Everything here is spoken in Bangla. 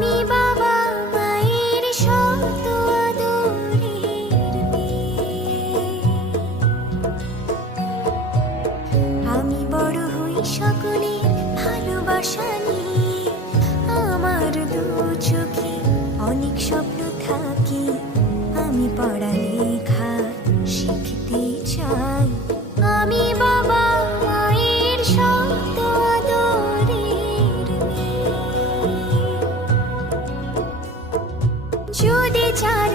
আমি বাবা মায়ের শত আদরের মেয়ে। আমি বড় হই সকলের ভালোবাসা নিয়ে, আমার দু চোখে অনেক স্বপ্ন থাকে, আমি পড়ালেখা শিখতে চাই। আমি বাবা মায়ের শত আদরের মেয়ে। যদি চার